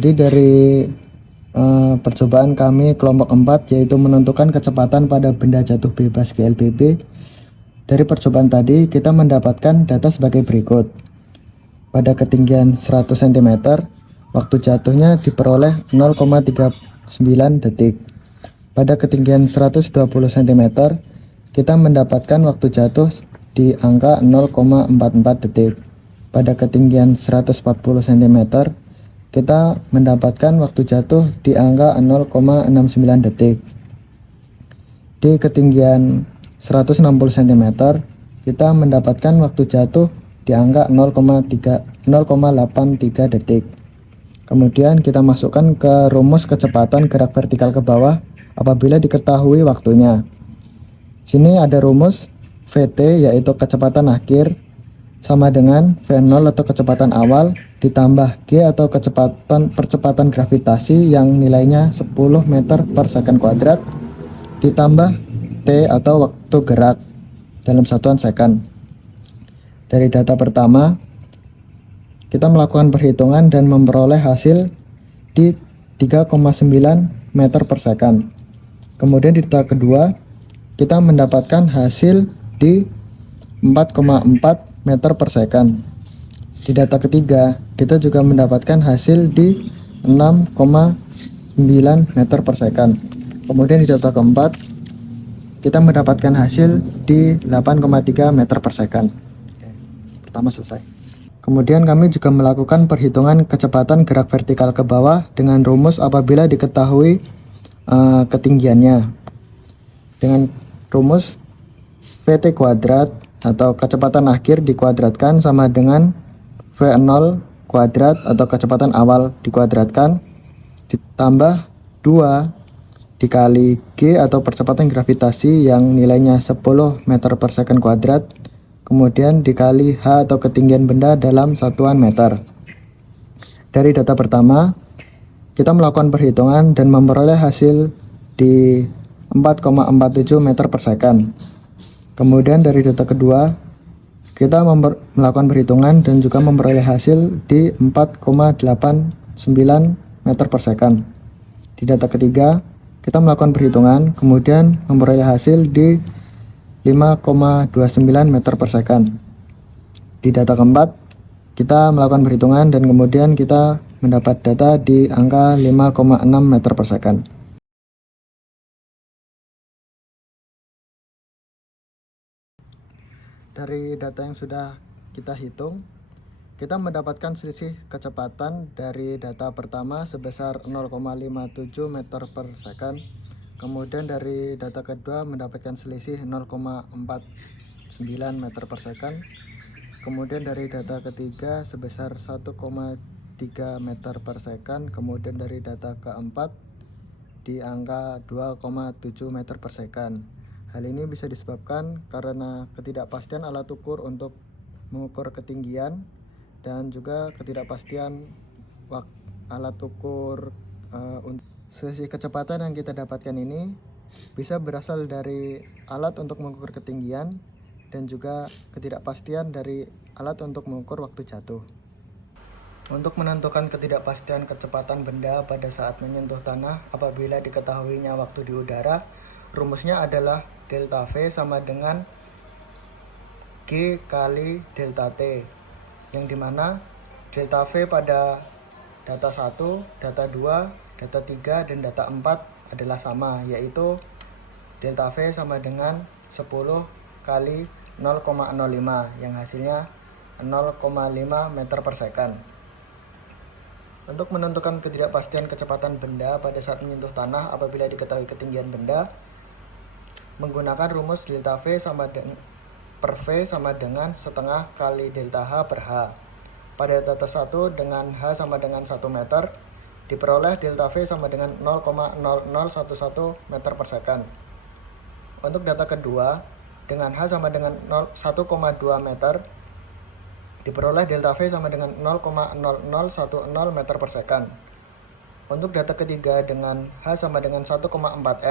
Jadi dari percobaan kami kelompok 4 yaitu menentukan kecepatan pada benda jatuh bebas GLBB. Dari percobaan tadi kita mendapatkan data sebagai berikut. Pada ketinggian 100 cm, waktu jatuhnya diperoleh 0,39 detik. Pada ketinggian 120 cm, kita mendapatkan waktu jatuh di angka 0,44 detik. Pada ketinggian 140 cm, kita mendapatkan waktu jatuh di angka 0,69 detik. Di ketinggian 160 cm, kita mendapatkan waktu jatuh di angka 0,83 detik. Kemudian kita masukkan ke rumus kecepatan gerak vertikal ke bawah apabila diketahui waktunya. Sini ada rumus VT yaitu kecepatan akhir sama dengan V0 atau kecepatan awal ditambah G atau percepatan gravitasi yang nilainya 10 meter per second kuadrat ditambah T atau waktu gerak dalam satuan second. Dari data pertama, kita melakukan perhitungan dan memperoleh hasil di 3,9 meter per second. Kemudian di data kedua, kita mendapatkan hasil di 4,4 meter per second. Di data ketiga, kita juga mendapatkan hasil di 6,9 meter per second. Kemudian di data keempat, kita mendapatkan hasil di 8,3 meter per second. Pertama selesai. Kemudian kami juga melakukan perhitungan kecepatan gerak vertikal ke bawah dengan rumus apabila diketahui ketinggiannya. Dengan rumus VT kuadrat atau kecepatan akhir dikuadratkan sama dengan V0 kuadrat atau kecepatan awal dikuadratkan ditambah 2 dikali G atau percepatan gravitasi yang nilainya 10 meter per second kuadrat, kemudian dikali H atau ketinggian benda dalam satuan meter. Dari data pertama, kita melakukan perhitungan dan memperoleh hasil di 4,47 meter per second. Kemudian dari data kedua, kita melakukan perhitungan dan juga memperoleh hasil di 4,89 meter per second. Di data ketiga, kita melakukan perhitungan, kemudian memperoleh hasil di 5,29 meter per second. Di data keempat, kita melakukan perhitungan dan kemudian kita mendapat data di angka 5,6 meter per second. Dari data yang sudah kita hitung, kita mendapatkan selisih kecepatan dari data pertama sebesar 0,57 meter per second. Kemudian dari data kedua mendapatkan selisih 0,49 meter per second. Kemudian dari data ketiga sebesar 1,3 meter per second. Kemudian dari data keempat di angka 2,7 meter per second. Hal ini bisa disebabkan karena ketidakpastian alat ukur untuk mengukur ketinggian dan juga ketidakpastian alat ukur. Selisih kecepatan yang kita dapatkan ini bisa berasal dari alat untuk mengukur ketinggian dan juga ketidakpastian dari alat untuk mengukur waktu jatuh. Untuk menentukan ketidakpastian kecepatan benda pada saat menyentuh tanah apabila diketahuinya waktu di udara, rumusnya adalah delta V sama dengan G kali delta T, yang dimana delta V pada data 1, data 2, data 3, dan data 4 adalah sama, yaitu delta V sama dengan 10 kali 0,05 yang hasilnya 0,5 meter per second. Untuk menentukan ketidakpastian kecepatan benda pada saat menyentuh tanah apabila diketahui ketinggian benda, menggunakan rumus delta V per V sama dengan setengah kali delta H per H. Pada data 1 dengan H sama dengan 1 meter, diperoleh delta V sama dengan 0,0011 meter per second. Untuk data kedua, dengan H sama dengan 1,2 meter, diperoleh delta V sama dengan 0,0010 meter per second. Untuk data ketiga dengan H sama dengan 1,4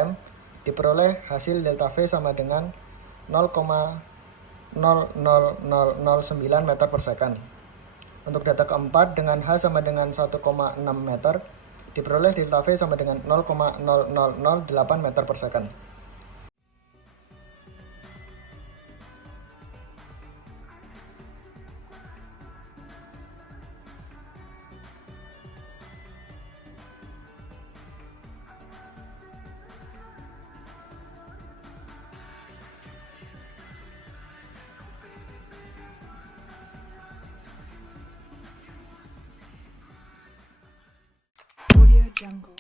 M, diperoleh hasil delta V sama dengan 0,00009 meter per second. Untuk data keempat dengan H sama dengan 1,6 meter, diperoleh delta V sama dengan 0,0008 meter per second. Audio Jungle.